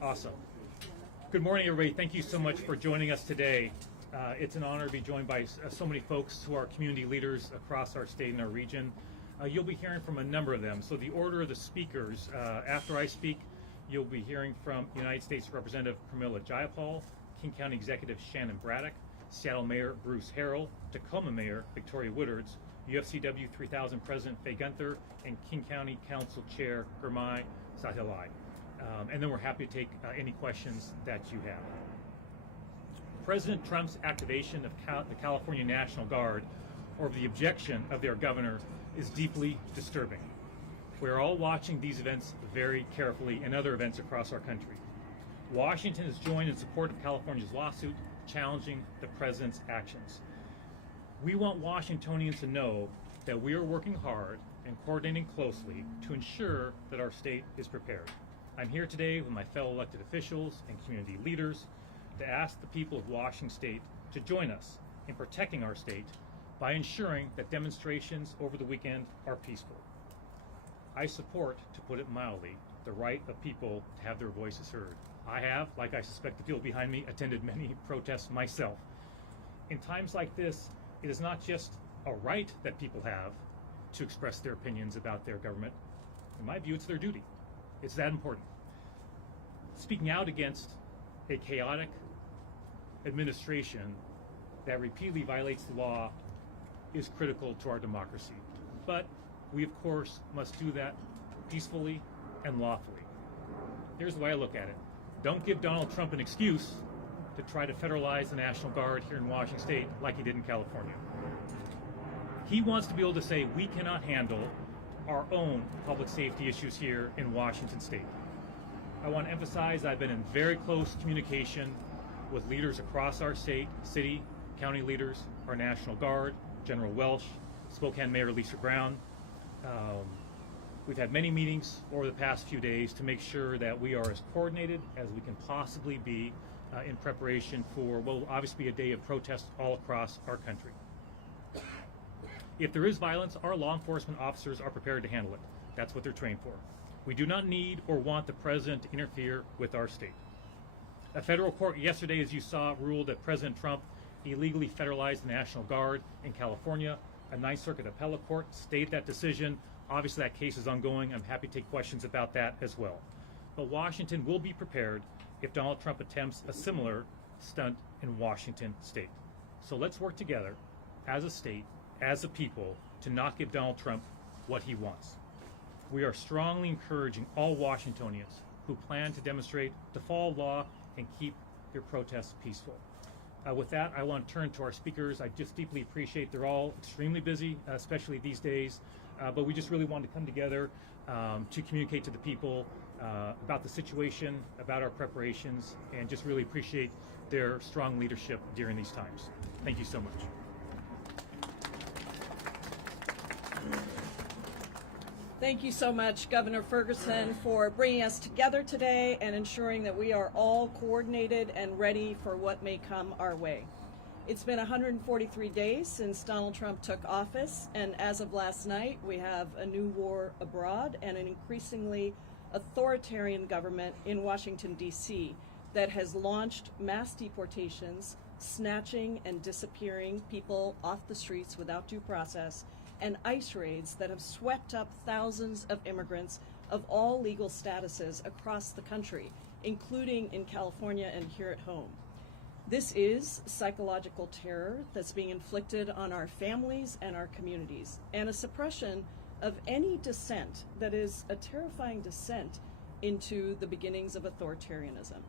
Awesome. Good morning, everybody. Thank you so much for joining us today. It's an honor to be joined by so many folks who are community leaders across our state and our region. You'll be hearing from a number of them. So the order of the speakers, after I speak, you'll be hearing from United States Representative Pramila Jayapal, King County Executive Shannon Bradock, Seattle Mayor Bruce Harrell, Tacoma Mayor Victoria Woodards, UFCW 3000 President Faye Gunther, and King County Council Chair Gurmai Sahalai. And then we're happy to take any questions that you have. President Trump's activation of the California National Guard over the objection of their governor is deeply disturbing. We're all watching these events very carefully and other events across our country. Washington has joined in support of California's lawsuit challenging the president's actions. We want Washingtonians to know that we are working hard and coordinating closely to ensure that our state is prepared. I'm here today with my fellow elected officials and community leaders to ask the people of Washington State to join us in protecting our state by ensuring that demonstrations over the weekend are peaceful. I support, to put it mildly, the right of people to have their voices heard. I have, like I suspect the people behind me, attended many protests myself. In times like this, it is not just a right that people have to express their opinions about their government. In my view, it's their duty. It's that important. Speaking out against a chaotic administration that repeatedly violates the law is critical to our democracy. But we, of course, must do that peacefully and lawfully. Here's the way I look at it. Don't give Donald Trump an excuse to try to federalize the National Guard here in Washington State like he did in California. He wants to be able to say we cannot handle our own public safety issues here in Washington State. I want to emphasize I've been in very close communication with leaders across our state, city, county leaders, our National Guard, General Welsh, Spokane Mayor Lisa Brown. We've had many meetings over the past few days to make sure that we are as coordinated as we can possibly be in preparation for what will obviously be a day of protest all across our country. If there is violence, our law enforcement officers are prepared to handle it. That's what they're trained for. We do not need or want the president to interfere with our state. A federal court yesterday, as you saw, ruled that President Trump illegally federalized the National Guard in California. A Ninth Circuit appellate court stayed that decision. Obviously, that case is ongoing. I'm happy to take questions about that as well. But Washington will be prepared if Donald Trump attempts a similar stunt in Washington State. So let's work together as a state, as a people, to not give Donald Trump what he wants. We are strongly encouraging all Washingtonians who plan to demonstrate to follow law and keep their protests peaceful. With that, I want to turn to our speakers. I just deeply appreciate they're all extremely busy, especially these days, but we just really wanted to come together to communicate to the people about the situation, about our preparations, and just really appreciate their strong leadership during these times. Thank you so much. Thank you so much, Governor Ferguson, for bringing us together today and ensuring that we are all coordinated and ready for what may come our way. It's been 143 days since Donald Trump took office, and as of last night, we have a new war abroad and an increasingly authoritarian government in Washington, D.C. that has launched mass deportations, snatching and disappearing people off the streets without due process, and ICE raids that have swept up thousands of immigrants of all legal statuses across the country, including in California and here at home. This is psychological terror that's being inflicted on our families and our communities, and a suppression of any dissent that is a terrifying descent into the beginnings of authoritarianism.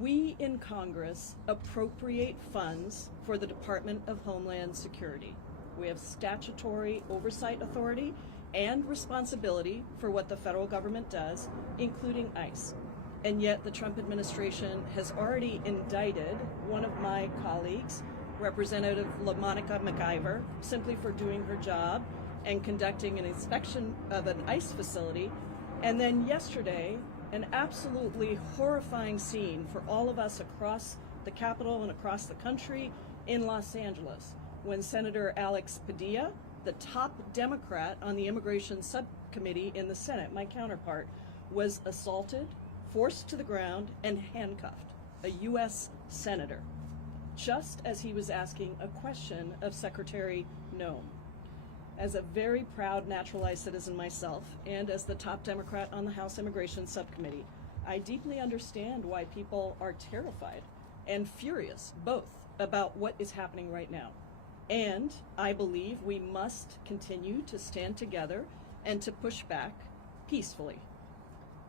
We in Congress appropriate funds for the Department of Homeland Security. We have statutory oversight authority and responsibility for what the federal government does, including ICE. And yet the Trump administration has already indicted one of my colleagues, Representative LaMonica McIver, simply for doing her job and conducting an inspection of an ICE facility. And then yesterday, an absolutely horrifying scene for all of us across the Capitol and across the country in Los Angeles, when Senator Alex Padilla, the top Democrat on the Immigration Subcommittee in the Senate, my counterpart, was assaulted, forced to the ground, and handcuffed, a U.S. senator, just as he was asking a question of Secretary Noem. As a very proud naturalized citizen myself, and as the top Democrat on the House Immigration Subcommittee, I deeply understand why people are terrified and furious, both about what is happening right now. And I believe we must continue to stand together and to push back peacefully.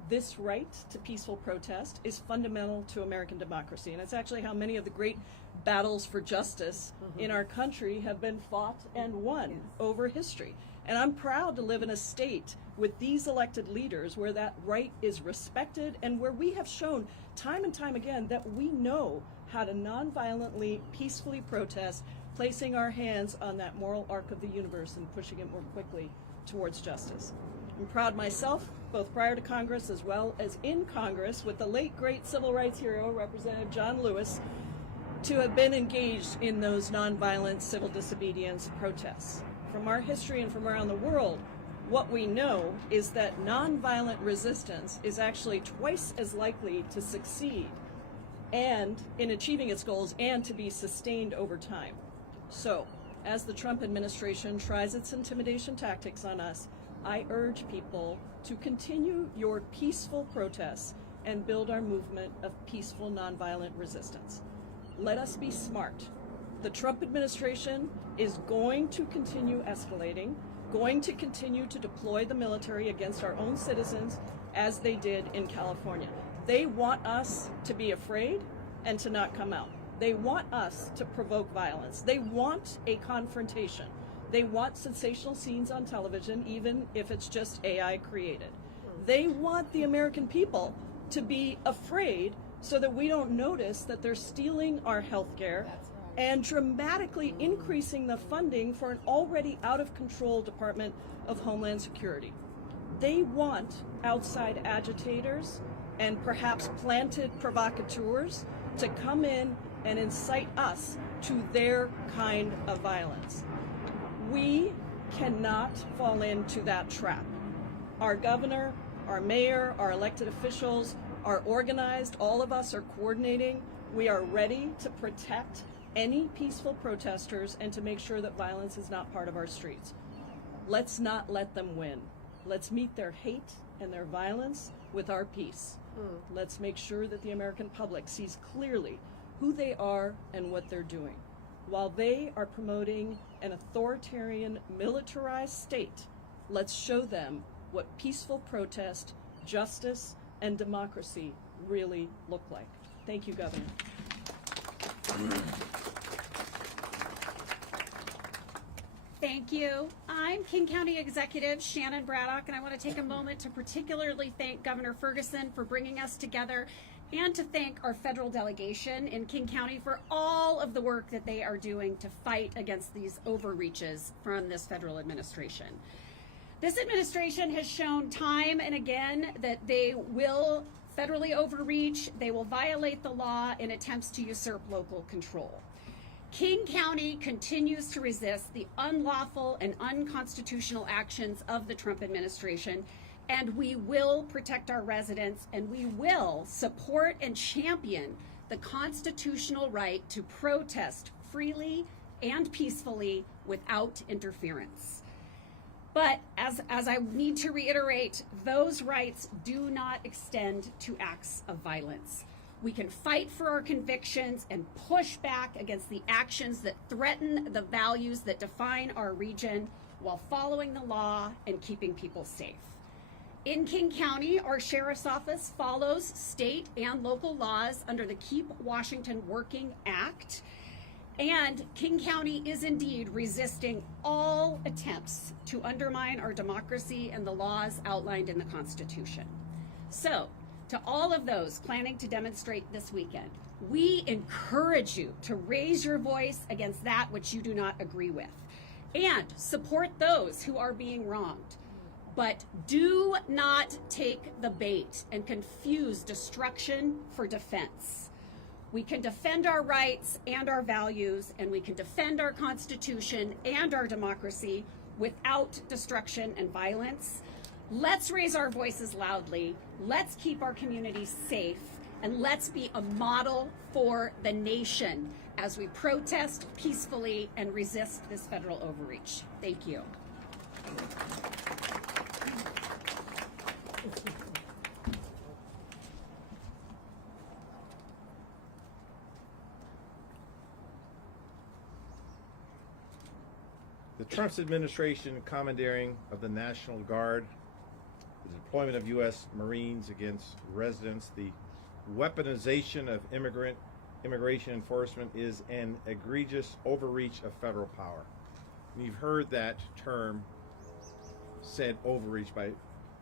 This right to peaceful protest is fundamental to American democracy, and it's actually how many of the great battles for justice in our country have been fought and won over history. And I'm proud to live in a state with these elected leaders where that right is respected and where we have shown time and time again that we know how to nonviolently, peacefully protest, placing our hands on that moral arc of the universe and pushing it more quickly towards justice. I'm proud myself, both prior to Congress as well as in Congress, with the late great civil rights hero, Representative John Lewis, to have been engaged in those nonviolent civil disobedience protests. From our history and from around the world, what we know is that nonviolent resistance is actually twice as likely to succeed and in achieving its goals and to be sustained over time. So, as the Trump administration tries its intimidation tactics on us, I urge people to continue your peaceful protests and build our movement of peaceful nonviolent resistance. Let us be smart. The Trump administration is going to continue escalating, going to continue to deploy the military against our own citizens as they did in California. They want us to be afraid and to not come out. They want us to provoke violence. They want a confrontation. They want sensational scenes on television, even if it's just AI created. They want the American people to be afraid so that we don't notice that they're stealing our health care and dramatically increasing the funding for an already out-of-control Department of Homeland Security. They want outside agitators and perhaps planted provocateurs to come in and incite us to their kind of violence. We cannot fall into that trap. Our governor, our mayor, our elected officials are organized. All of us are coordinating. We are ready to protect any peaceful protesters and to make sure that violence is not part of our streets. Let's not let them win. Let's meet their hate and their violence with our peace. Let's make sure that the American public sees clearly who they are and what they're doing. While they are promoting an authoritarian, militarized state, let's show them what peaceful protest, justice, and democracy really look like. Thank you, Governor. Thank you. I'm King County Executive Shannon Bradock, and I want to take a moment to particularly thank Governor Ferguson for bringing us together and to thank our federal delegation in King County for all of the work that they are doing to fight against these overreaches from this federal administration. This administration has shown time and again that they will federally overreach, they will violate the law in attempts to usurp local control. King County continues to resist the unlawful and unconstitutional actions of the Trump administration, and we will protect our residents, and we will support and champion the constitutional right to protest freely and peacefully without interference. But as I need to reiterate, those rights do not extend to acts of violence. We can fight for our convictions and push back against the actions that threaten the values that define our region while following the law and keeping people safe. In King County, our Sheriff's Office follows state and local laws under the Keep Washington Working Act, and King County is indeed resisting all attempts to undermine our democracy and the laws outlined in the Constitution. So, to all of those planning to demonstrate this weekend, we encourage you to raise your voice against that which you do not agree with and support those who are being wronged. But do not take the bait and confuse destruction for defense. We can defend our rights and our values, and we can defend our Constitution and our democracy without destruction and violence. Let's raise our voices loudly. Let's keep our communities safe. And let's be a model for the nation as we protest peacefully and resist this federal overreach. Thank you. The Trump administration commandeering of the National Guard, the deployment of U.S. Marines against residents, the weaponization of immigration enforcement is an egregious overreach of federal power. And you've heard that term said, overreach, by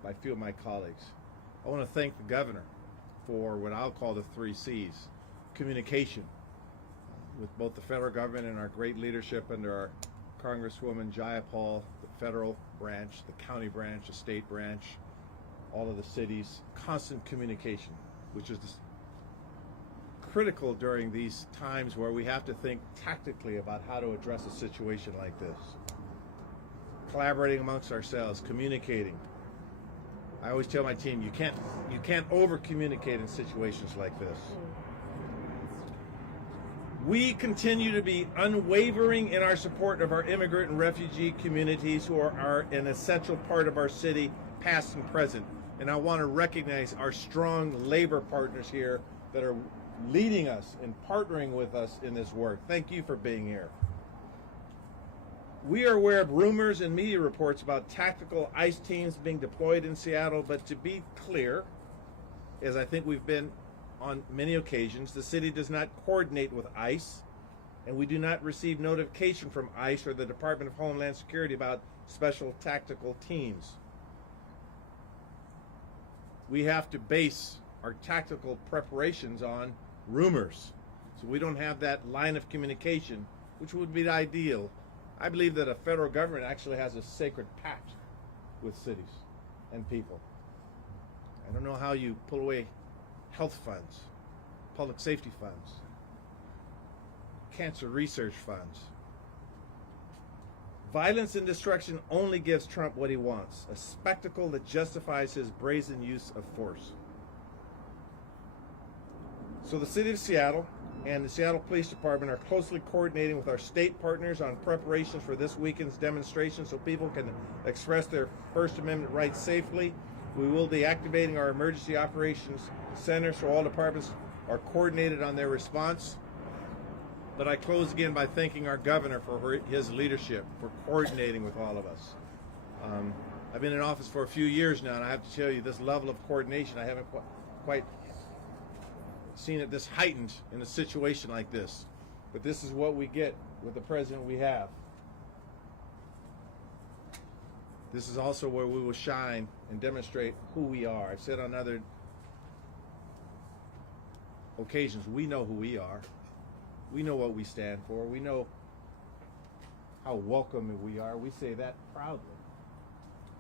a few of my colleagues. I want to thank the governor for what I'll call the 3 C's. Communication with both the federal government and our great leadership under our Congresswoman Jayapal, the federal branch, the county branch, the state branch, all of the cities. Constant communication, which is critical during these times where we have to think tactically about how to address a situation like this. Collaborating amongst ourselves, communicating. I always tell my team, you can't over communicate in situations like this. We continue to be unwavering in our support of our immigrant and refugee communities who are an essential part of our city, past and present. And I want to recognize our strong labor partners here that are leading us and partnering with us in this work. Thank you for being here. We are aware of rumors and media reports about tactical ICE teams being deployed in Seattle, but to be clear, as I think we've been on many occasions, the city does not coordinate with ICE, and we do not receive notification from ICE or the Department of Homeland Security about special tactical teams. We have to base our tactical preparations on rumors, so we don't have that line of communication, which would be ideal. I believe that a federal government actually has a sacred pact with cities and people. I don't know how you pull away health funds, public safety funds, cancer research funds. Violence and destruction only gives Trump what he wants, a spectacle that justifies his brazen use of force. So the City of Seattle and the Seattle Police Department are closely coordinating with our state partners on preparations for this weekend's demonstration so people can express their First Amendment rights safely. We will be activating our emergency operations center so all departments are coordinated on their response. But I close again by thanking our governor for his leadership, for coordinating with all of us. I've been in office for a few years now, and I have to tell you, this level of coordination, I haven't quite seen it this heightened in a situation like this. But this is what we get with the president we have. This is also where we will shine and demonstrate who we are. I've said on other occasions, we know who we are. We know what we stand for. We know how welcome we are. We say that proudly.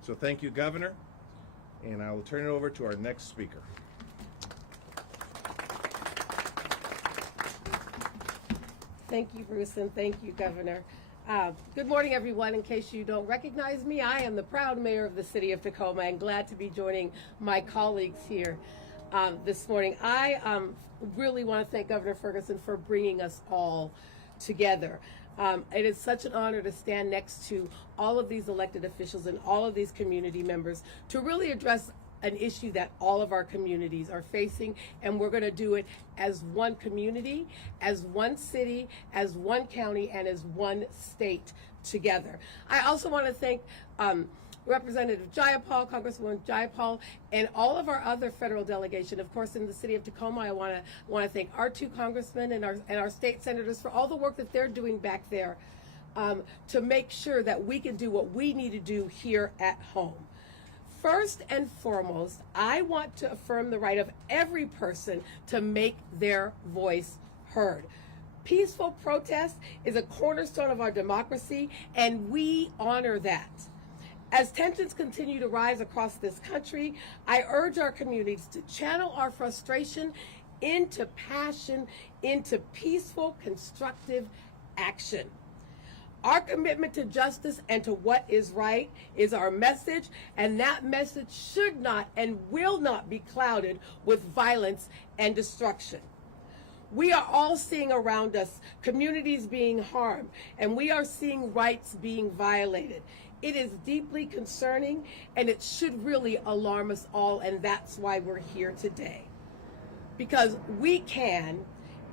So thank you, Governor, and I will turn it over to our next speaker. Thank you, Bruce, and thank you, Governor. Good morning, everyone. In case you don't recognize me, I am the proud mayor of the city of Tacoma and glad to be joining my colleagues here this morning. I really want to thank Governor Ferguson for bringing us all together. It is such an honor to stand next to all of these elected officials and all of these community members to really address an issue that all of our communities are facing, and we're going to do it as one community, as one city, as one county, and as one state together. I also want to thank Representative Jayapal, Congresswoman Jayapal, and all of our other federal delegation. Of course, in the city of Tacoma, I want to thank our 2 congressmen and our state senators for all the work that they're doing back there to make sure that we can do what we need to do here at home. First and foremost, I want to affirm the right of every person to make their voice heard. Peaceful protest is a cornerstone of our democracy, and we honor that. As tensions continue to rise across this country, I urge our communities to channel our frustration into passion, into peaceful, constructive action. Our commitment to justice and to what is right is our message, and that message should not and will not be clouded with violence and destruction. We are all seeing around us communities being harmed, and we are seeing rights being violated. It is deeply concerning, and it should really alarm us all, and that's why we're here today. Because we can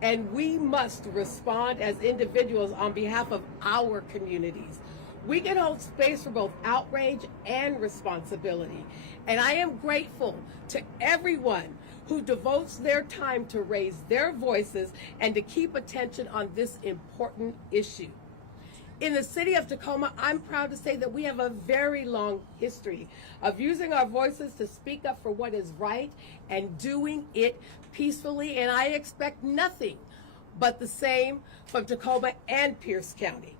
and we must respond as individuals on behalf of our communities. We can hold space for both outrage and responsibility. And I am grateful to everyone who devotes their time to raise their voices and to keep attention on this important issue. In the city of Tacoma, I'm proud to say that we have a very long history of using our voices to speak up for what is right and doing it peacefully, and I expect nothing but the same from Tacoma and Pierce County.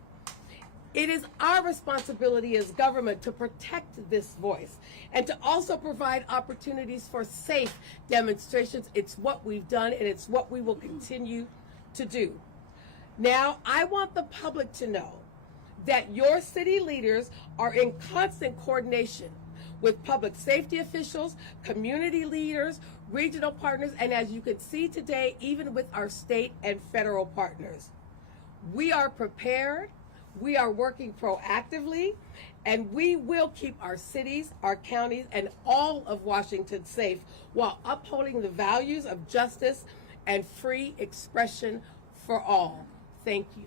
It is our responsibility as government to protect this voice and to also provide opportunities for safe demonstrations. It's what we've done, and it's what we will continue to do. Now, I want the public to know that your city leaders are in constant coordination with public safety officials, community leaders, regional partners, and as you can see today, even with our state and federal partners. We are prepared, we are working proactively, and we will keep our cities, our counties, and all of Washington safe while upholding the values of justice and free expression for all. Thank you.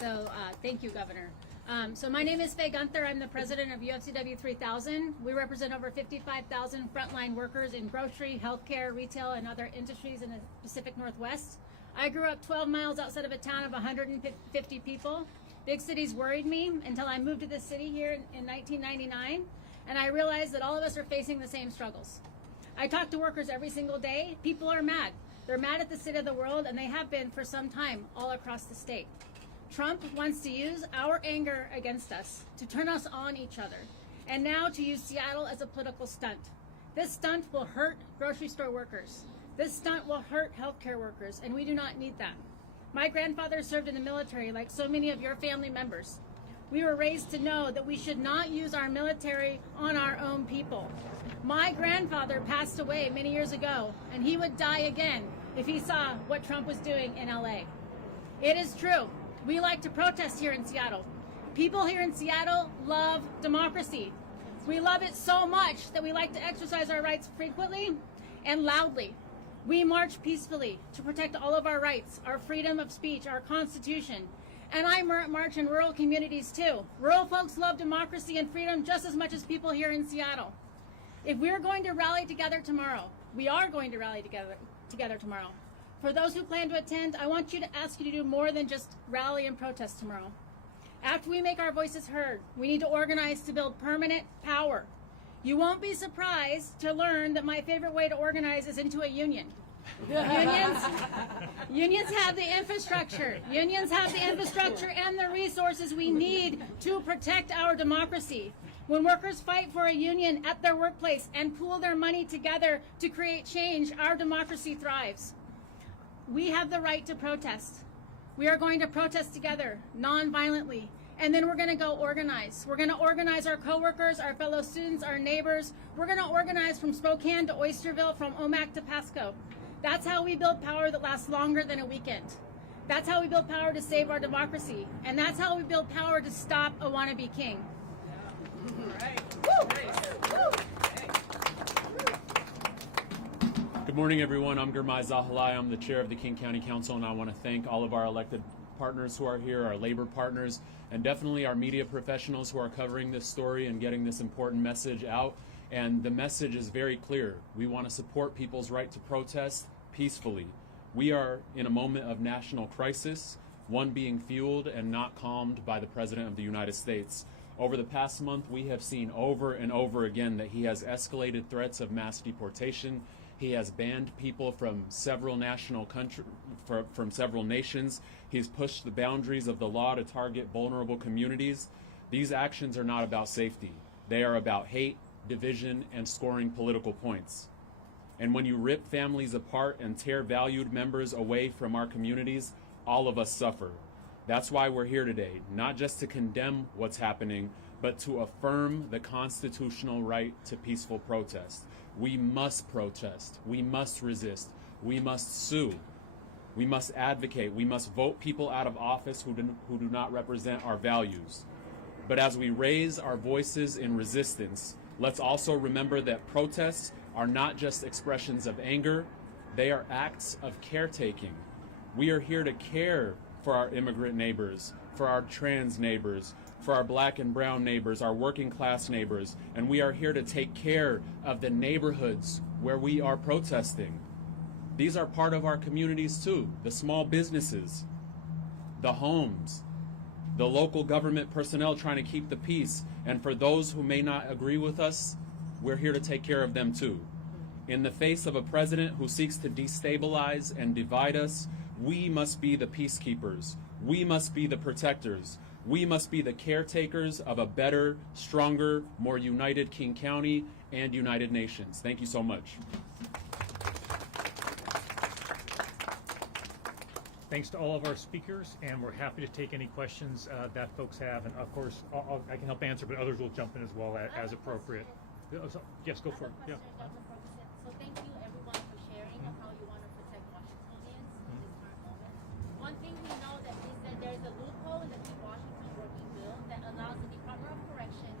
So thank you, Governor. So my name is Faye Gunther. I'm the president of UFCW 3000. We represent over 55,000 frontline workers in grocery, healthcare, retail, and other industries in the Pacific Northwest. I grew up 12 miles outside of a town of 150 people. Big cities worried me until I moved to this city here in 1999, and I realized that all of us are facing the same struggles. I talk to workers every single day. People are mad. They're mad at the state of the world, and they have been for some time all across the state. Trump wants to use our anger against us to turn us on each other, and now to use Seattle as a political stunt. This stunt will hurt grocery store workers. This stunt will hurt healthcare workers, and we do not need that. My grandfather served in the military like so many of your family members. We were raised to know that we should not use our military on our own people. My grandfather passed away many years ago, and he would die again if he saw what Trump was doing in LA. It is true. We like to protest here in Seattle. People here in Seattle love democracy. We love it so much that we like to exercise our rights frequently and loudly. We march peacefully to protect all of our rights, our freedom of speech, our Constitution. And I march in rural communities too. Rural folks love democracy and freedom just as much as people here in Seattle. If we're going to rally together tomorrow, we are going to rally together tomorrow. For those who plan to attend, I want to ask you to do more than just rally and protest tomorrow. After we make our voices heard, we need to organize to build permanent power. You won't be surprised to learn that my favorite way to organize is into a union. Unions have the infrastructure. Unions have the infrastructure and the resources we need to protect our democracy. When workers fight for a union at their workplace and pool their money together to create change, our democracy thrives. We have the right to protest. We are going to protest together, non-violently, and then we're going to go organize. We're going to organize our coworkers, our fellow students, our neighbors. We're going to organize from Spokane to Oysterville, from Omak to Pasco. That's how we build power that lasts longer than a weekend. That's how we build power to save our democracy, and that's how we build power to stop a wannabe king. Good morning, everyone. I'm Gurmai Sahalai. I'm the chair of the King County Council, and I want to thank all of our elected partners who are here, our labor partners, and definitely our media professionals who are covering this story and getting this important message out. And the message is very clear. We want to support people's right to protest peacefully. We are in a moment of national crisis, one being fueled and not calmed by the President of the United States. Over the past month, we have seen over and over again that he has escalated threats of mass deportation. He has banned people from several from several nations. He's pushed the boundaries of the law to target vulnerable communities. These actions are not about safety. They are about hate, division, and scoring political points. And when you rip families apart and tear valued members away from our communities, all of us suffer. That's why we're here today, not just to condemn what's happening, but to affirm the constitutional right to peaceful protest. We must protest. We must resist. We must sue. We must advocate. We must vote people out of office who do not represent our values. But as we raise our voices in resistance, let's also remember that protests are not just expressions of anger, they are acts of caretaking. We are here to care for our immigrant neighbors, for our trans neighbors, for our black and brown neighbors, our working class neighbors, and we are here to take care of the neighborhoods where we are protesting. These are part of our communities too, the small businesses, the homes, the local government personnel trying to keep the peace, and for those who may not agree with us, we're here to take care of them too. In the face of a president who seeks to destabilize and divide us, we must be the peacekeepers. We must be the protectors. We must be the caretakers of a better, stronger, more united King County and United Nations. Thank you so much. Thanks to all of our speakers, and we're happy to take any questions that folks have. And of course, I can help answer, but others will jump in as well as appropriate. Yes, go for it. Yeah. So thank you everyone for sharing of how you want to protect Washingtonians in this current moment. One thing we know that is that there's a loophole in the Keep Washington Working Bill that allows the Department of Corrections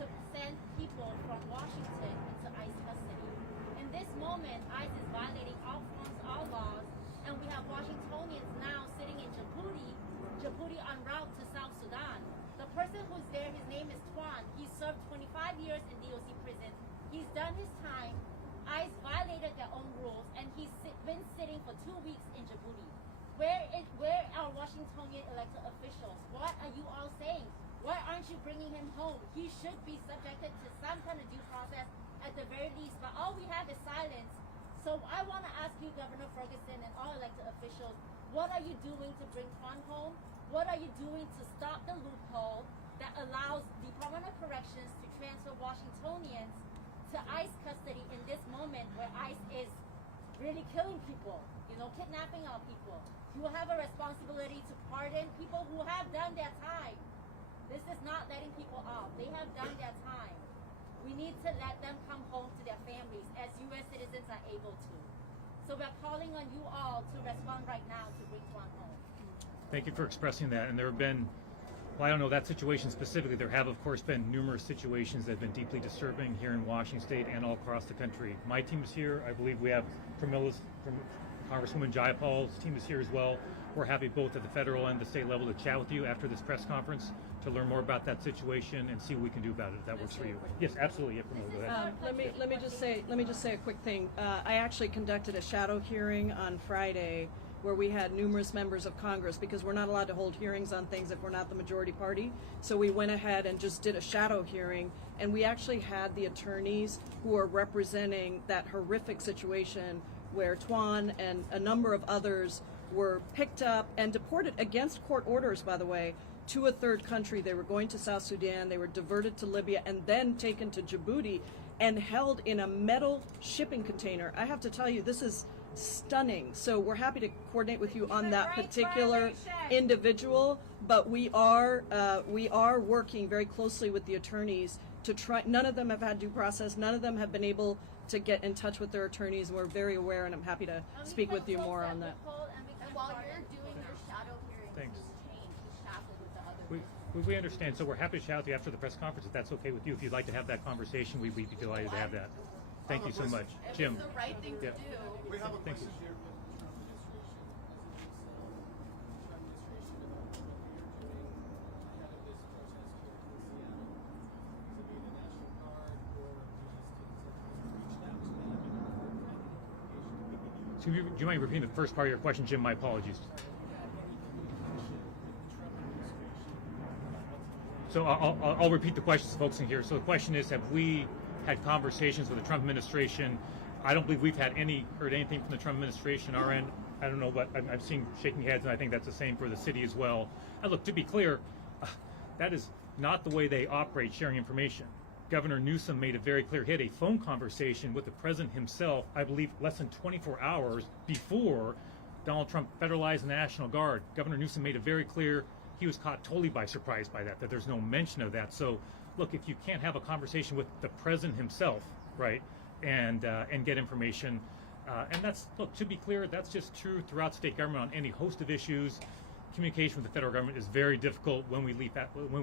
to send people from Washington into ICE custody. In this moment, ICE is violating all forms, all laws, and we have Washingtonians now sitting in Djibouti en route to South Sudan. The person who's there, his name is Twan. He served 25 years in DOC prison. He's done his time. ICE violated their own rules, and he's been sitting for 2 weeks in Djibouti. Where are Washingtonian elected officials? What are you all saying? Why aren't you bringing him home? He should be subjected to some kind of due process at the very least, but all we have is silence. So I want to ask you, Governor Ferguson and all elected officials, what are you doing to bring Twan home? What are you doing to stop the loophole that allows Department of Corrections to transfer Washingtonians to ICE custody in this moment where ICE is really killing people, kidnapping our people? You have a responsibility to pardon people who have done their time. This is not letting people off. They have done their time. We need to let them come home to their families as U.S. citizens are able to. So we're calling on you all to respond right now to bring Twan home. Thank you for expressing that. And there have been, well, I don't know that situation specifically. There have, of course, been numerous situations that have been deeply disturbing here in Washington State and all across the country. My team is here. I believe we have Congresswoman Jayapal's team is here as well. We're happy both at the federal and the state level to chat with you after this press conference to learn more about that situation and see what we can do about it if that works for you. Yes, absolutely. Yeah, Pramila, go ahead. Let me just say a quick thing. I actually conducted a shadow hearing on Friday where we had numerous members of Congress, because we're not allowed to hold hearings on things if we're not the majority party. So we went ahead and just did a shadow hearing, and we actually had the attorneys who are representing that horrific situation where Twan and a number of others were picked up and deported against court orders, by the way, to a third country. They were going to South Sudan, they were diverted to Libya, and then taken to Djibouti and held in a metal shipping container. I have to tell you, this is stunning. So we're happy to coordinate with you on that particular individual, but we are working very closely with the attorneys to try. None of them have had due process. None of them have been able to get in touch with their attorneys, and we're very aware, and I'm happy to speak with you more on that. And while you're doing your shadow hearing, Thanks. change the shackle with the other We understand. So we're happy to chat with you after the press conference if that's okay with you. If you'd like to have that conversation, we'd be delighted to have that. Thank you so much. Jim. It's the right thing to do. We have a Thank you. question here from the Trump administration about the cannabis protests here in Seattle. So do you mind repeating the first part of your question, Jim? My apologies. So I'll repeat the questions, folks in here. So the question is, have we had conversations with the Trump administration? I don't believe we've heard anything from the Trump administration. Our end, I don't know, but I'm seeing shaking heads, and I think that's the same for the city as well. And look, to be clear, that is not the way they operate, sharing information. Governor Newsom made it very clear. He had a phone conversation with the president himself, I believe, less than 24 hours before Donald Trump federalized the National Guard. Governor Newsom made it very clear he was caught totally by surprise by that there's no mention of that. So, look, if you can't have a conversation with the president himself, right, and get information, and that's, look, to be clear, that's just true throughout state government on any host of issues. Communication with the federal government is very difficult when we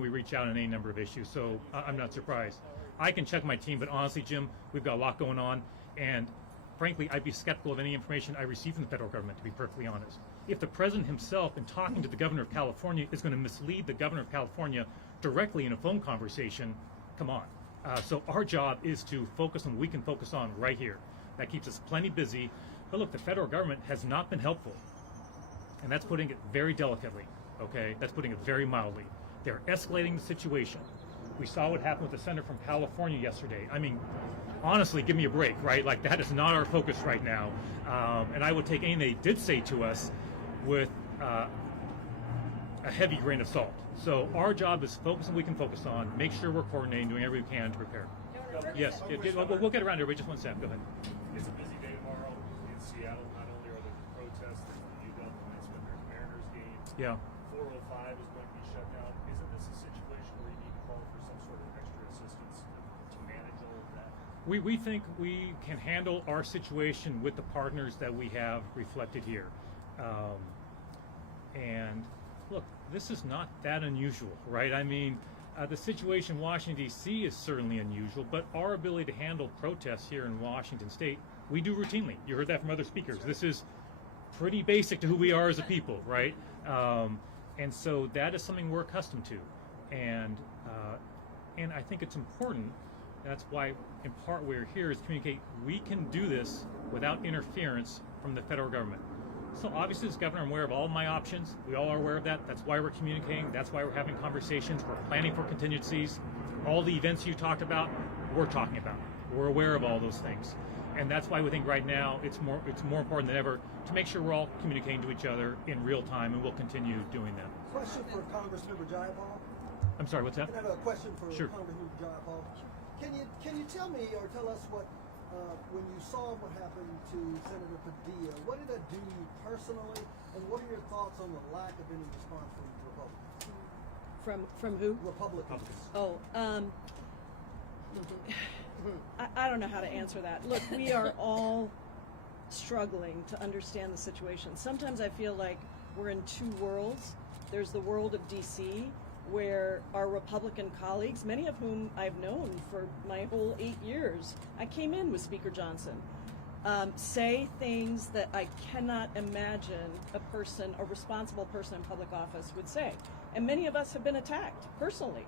reach out on any number of issues. So I'm not surprised. I can check my team, but honestly, Jim, we've got a lot going on, and frankly, I'd be skeptical of any information I receive from the federal government, to be perfectly honest. If the president himself, in talking to the governor of California, is going to mislead the governor of California directly in a phone conversation, come on. So our job is to focus on what we can focus on right here. That keeps us plenty busy. But look, the federal government has not been helpful, and that's putting it very delicately, okay? That's putting it very mildly. They're escalating the situation. We saw what happened with the senator from California yesterday. I mean, honestly, give me a break, right? Like, that is not our focus right now. And I would take anything they did say to us with a heavy grain of salt. So our job is focus on what we can focus on, make sure we're coordinating, doing everything we can to prepare. Yes, we'll get around everybody. Just one second. Go ahead. It's a busy day tomorrow in Seattle. Not only are there protests, there's the UW tonight's when there's Mariners game. Yeah. 405 is going to be shut down. Isn't this a situation where you need to call for some sort of extra assistance to manage all of that? We think we can handle our situation with the partners that we have reflected here. And look, this is not that unusual, right? I mean, the situation in Washington, D.C. is certainly unusual, but our ability to handle protests here in Washington State, we do routinely. You heard that from other speakers. This is pretty basic to who we are as a people, right? And so that is something we're accustomed to. And I think it's important. That's why, in part, we're here is to communicate we can do this without interference from the federal government. So obviously, as governor, I'm aware of all my options. We all are aware of that. That's why we're communicating. That's why we're having conversations. We're planning for contingencies. All the events you talked about, we're talking about. We're aware of all those things. And that's why we think right now it's more important than ever to make sure we're all communicating to each other in real time, and we'll continue doing that. Question for Congressmember Jayapal. I'm sorry, what's that? I have a question for Sure. Congressmember Jayapal. Can you tell me or tell us what when you saw what happened to Senator Padilla, what did that do to you personally, and what are your thoughts on the lack of any response from Republicans? From who? Republicans. Oh, I don't know how to answer that. Look, we are all struggling to understand the situation. Sometimes I feel like we're in two worlds. There's the world of D.C., where our Republican colleagues, many of whom I've known for my whole 8 years, I came in with Speaker Johnson, say things that I cannot imagine a responsible person in public office would say. And many of us have been attacked personally,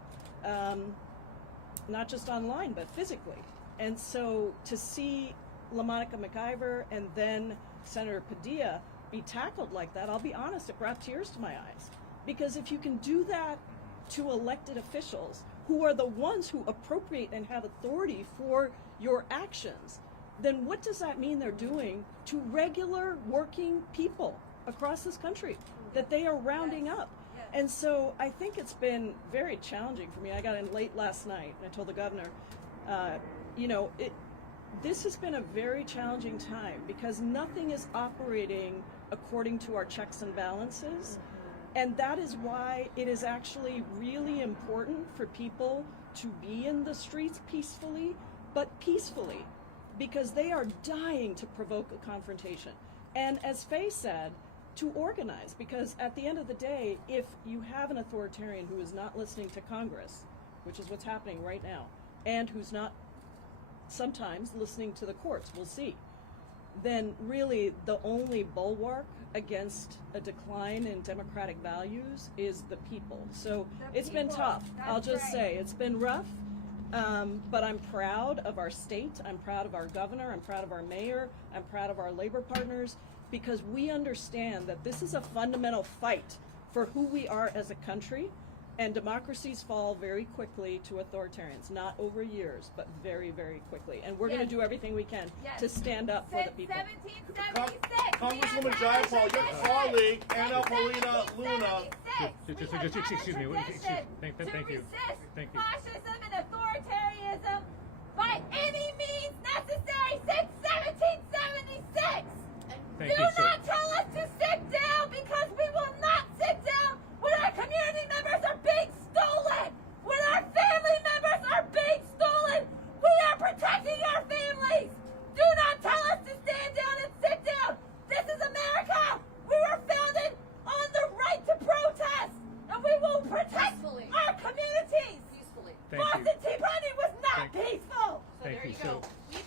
not just online, but physically. And so to see LaMonica McIver and then Senator Padilla be tackled like that, I'll be honest, it brought tears to my eyes. Because if you can do that to elected officials who are the ones who appropriate and have authority for your actions, then what does that mean they're doing to regular working people across this country that they are rounding up? And so I think it's been very challenging for me. I got in late last night and I told the governor, this has been a very challenging time because nothing is operating according to our checks and balances. And that is why it is actually really important for people to be in the streets peacefully, but peacefully, because they are dying to provoke a confrontation. And as Faye said, to organize, because at the end of the day, if you have an authoritarian who is not listening to Congress, which is what's happening right now, and who's not sometimes listening to the courts, we'll see, then really the only bulwark against a decline in democratic values is the people. So it's been tough. I'll just say it's been rough, but I'm proud of our state. I'm proud of our governor. I'm proud of our mayor. I'm proud of our labor partners, because we understand that this is a fundamental fight for who we are as a country. And democracies fall very quickly to authoritarians, not over years, but very, very quickly. And we're going to do everything we can to stand up for the people. 1776. Congresswoman Jayapal, your colleague, Anna Paulina Luna. Excuse me. Thank you. Thank you. Fascism and authoritarianism by any means necessary since 1776. Thank Do you, sir. not tell us to stand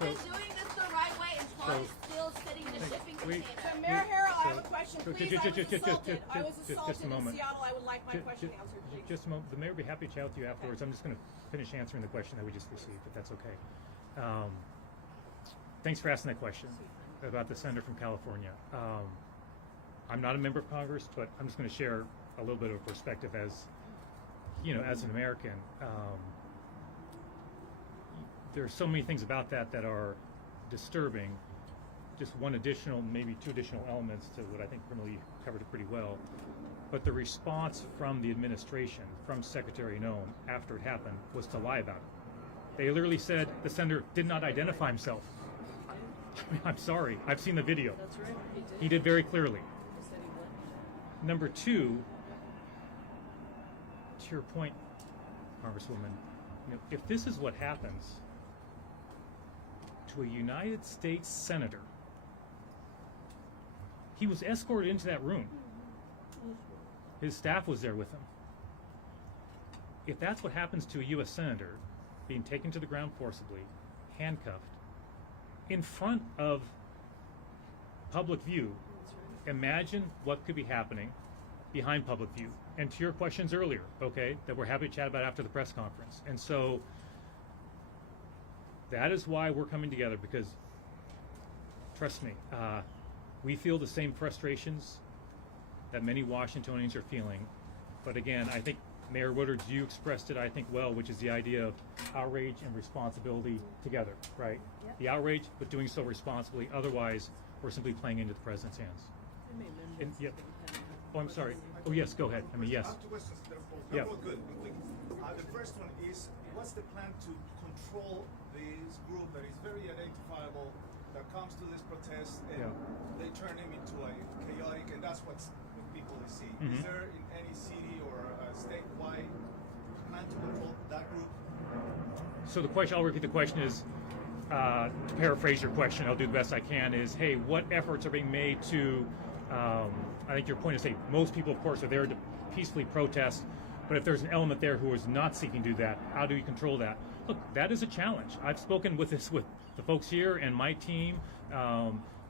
We've been doing this the right way, and Paul is still sitting in a shipping container. So Mayor Harrell, I have a question, so please. I was assaulted in Seattle. I would like my question answered, please. Just a moment. The mayor will be happy to chat with you afterwards. I'm just going to finish answering the question that we just received, if that's okay. Thanks for asking that question about the senator from California. I'm not a member of Congress, but I'm just going to share a little bit of a perspective as, you know, as an American. There are so many things about that are disturbing. Just one additional, maybe two additional elements to what I think Kimberly covered it pretty well. But the response from the administration, from Secretary Noem after it happened, was to lie about it. They literally said the senator did not identify himself. I'm sorry, I've seen the video. That's right, He did very clearly. Number two, to your point, Congresswoman, you know, if this is what happens to a United States senator, he was escorted into that room. His staff was there with him. If that's what happens to a U.S. senator, being taken to the ground forcibly, handcuffed, in front of public view, imagine what could be happening behind public view. And to your questions earlier, okay, that we're happy to chat about after the press conference. And so that is why we're coming together, because trust me, we feel the same frustrations that many Washingtonians are feeling. But again, I think Mayor Woodards, you expressed it, I think, well, which is the idea of outrage and responsibility together, right? Yep. The outrage, but doing so responsibly. Otherwise, we're simply playing into the president's hands. And, yep. Oh, I'm sorry. Oh, yes, go ahead. I mean, yes. I have two questions. Yeah. They're both good and quick. The first one is, what's the plan to control this group that is very identifiable, that comes to this protest, and they turn him into a chaotic, and that's what people see. Mm-hmm. Is there in any city or statewide plan to control that group? So the question, I'll repeat the question is, to paraphrase your question, I'll do the best I can, is, hey, what efforts are being made to, I think your point is, hey, most people, of course, are there to peacefully protest, but if there's an element there who is not seeking to do that, how do you control that? Look, that is a challenge. I've spoken with the folks here and my team,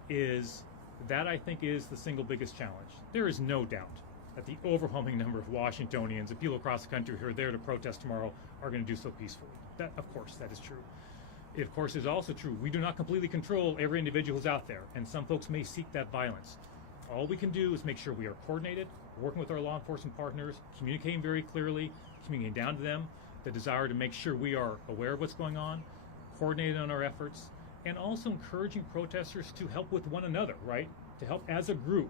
is that I think is the single biggest challenge. There is no doubt that the overwhelming number of Washingtonians and people across the country who are there to protest tomorrow are going to do so peacefully. That, of course, that is true. It, of course, is also true. We do not completely control every individual who's out there, and some folks may seek that violence. All we can do is make sure we are coordinated, working with our law enforcement partners, communicating very clearly, communicating down to them the desire to make sure we are aware of what's going on, coordinated on our efforts, and also encouraging protesters to help with one another, right? To help as a group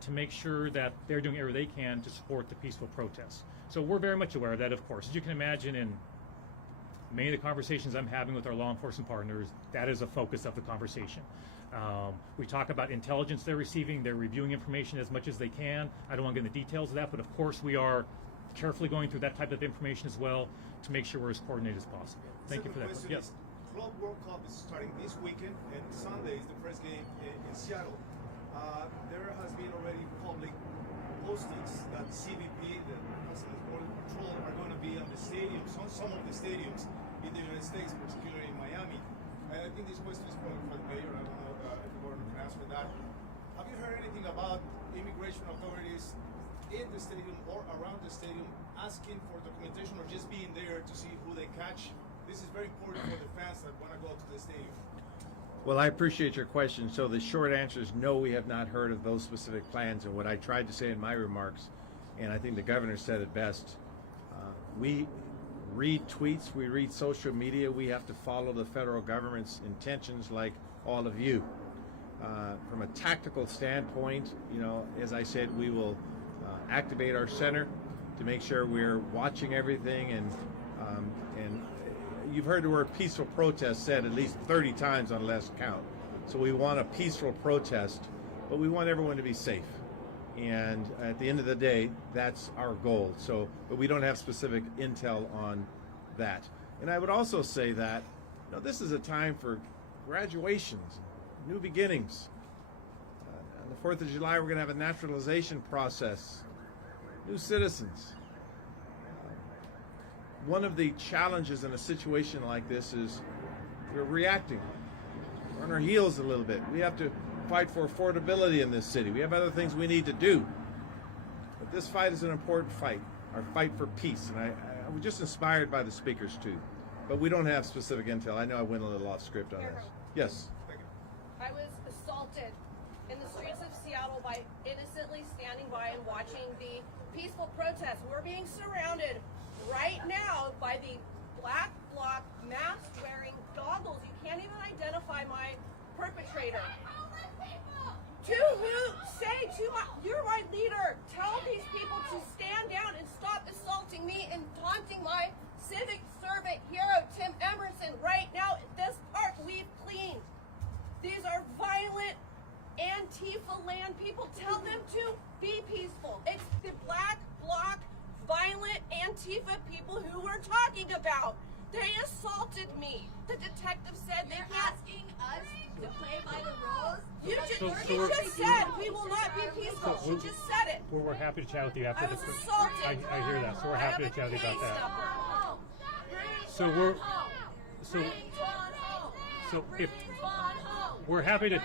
to make sure that they're doing everything they can to support the peaceful protests. So we're very much aware of that, of course. As you can imagine, in many of the conversations I'm having with our law enforcement partners, that is a focus of the conversation. We talk about intelligence they're receiving. They're reviewing information as much as they can. I don't want to get into the details of that, but of course we are carefully going through that type of information as well to make sure we're as coordinated as possible. Thank you for that. Yes. Club World Cup is starting this weekend, and Sunday is the first game in Seattle. There has been already public postings that CBP, the Customs Border Patrol, are going to be on the stadiums, on some of the stadiums in the United States, particularly in Miami. I think this question is probably for the mayor. I don't know if the governor can answer that. Have you heard anything about immigration authorities in the stadium or around the stadium asking for documentation or just being there to see who they catch? This is very important for the fans that want to go to the stadium. Well, I appreciate your question. So the short answer is no, we have not heard of those specific plans. And what I tried to say in my remarks, and I think the governor said it best, we read tweets, we read social media, we have to follow the federal government's intentions like all of you. From a tactical standpoint, you know, as I said, we will activate our center to make sure we're watching everything, and you've heard the word peaceful protest said at least 30 times on last count. So we want a peaceful protest, but we want everyone to be safe. And at the end of the day, that's our goal. So, but we don't have specific intel on that. And I would also say that, you know, this is a time for graduations, new beginnings. On the 4th of July, we're going to have a naturalization process, new citizens. One of the challenges in a situation like this is we're reacting. on our heels a little bit. We have to fight for affordability in this city. We have other things we need to do. But this fight is an important fight, our fight for peace. And I was just inspired by the speakers too. But we don't have specific intel. I know I went a little off script on this. Yes. I was assaulted in the streets of Seattle by innocently standing by and watching the peaceful protest. We're being surrounded right now by the black bloc mask-wearing goggles. You can't even identify my perpetrator. You're my leader. Tell these people to stand down and stop assaulting me and taunting my civic servant hero, Tim Emerson. Right now, this park we've cleaned. These are violent Antifa land people. Tell them to be peaceful. It's the black bloc violent Antifa people who we're talking about. They assaulted me. The detective said they're asking us to play by the rules. You just said we will not be peaceful. You just said it. We're happy to chat with you after I was this. assaulted. I hear that. So we're happy to chat with you about that. So if we're happy to,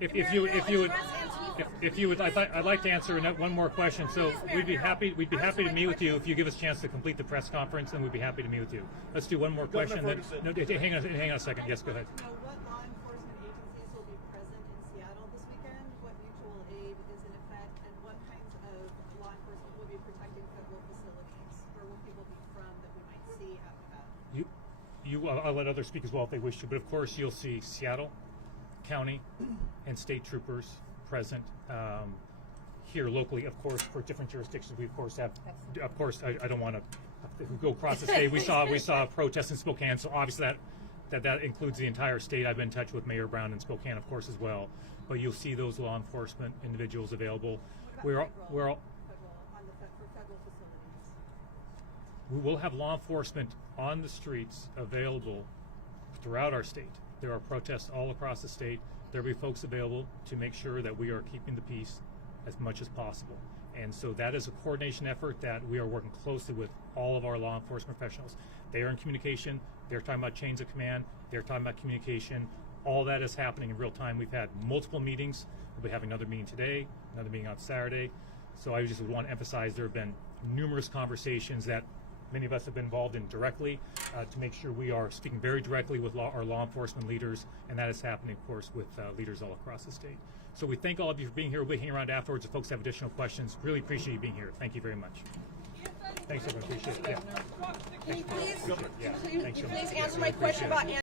if you would, I'd like to answer one more question. So we'd be happy to meet with you if you give us a chance to complete the press conference, and we'd be happy to meet with you. Let's do one more question. Hang on a second. Yes, go ahead. What law enforcement agencies will be present in Seattle this weekend? What mutual aid is in effect, and what kinds of law enforcement will be protecting federal facilities? Where will people be from that we might see after that? I'll let others speak as well if they wish to, but of course you'll see Seattle County and state troopers present here locally. Of course, for different jurisdictions, we of course have. Of course, I don't want to go across the state. We saw protests in Spokane, so obviously that includes the entire state. I've been in touch with Mayor Brown in Spokane, of course, as well. But you'll see those law enforcement individuals available. For federal facilities? We will have law enforcement on the streets available throughout our state. There are protests all across the state. There will be folks available to make sure that we are keeping the peace as much as possible. And so that is a coordination effort that we are working closely with all of our law enforcement professionals. They are in communication. They're talking about chains of command. They're talking about communication. All that is happening in real time. We've had multiple meetings. We'll be having another meeting today, another meeting on Saturday. So I just would want to emphasize there have been numerous conversations that many of us have been involved in directly to make sure we are speaking very directly with our law enforcement leaders, and that is happening, of course, with leaders all across the state. So we thank all of you for being here. We'll be hanging around afterwards if folks have additional questions. Really appreciate you being here. Thank you very much. Thanks, everyone. Appreciate it. Can you please Thanks so much. answer my question about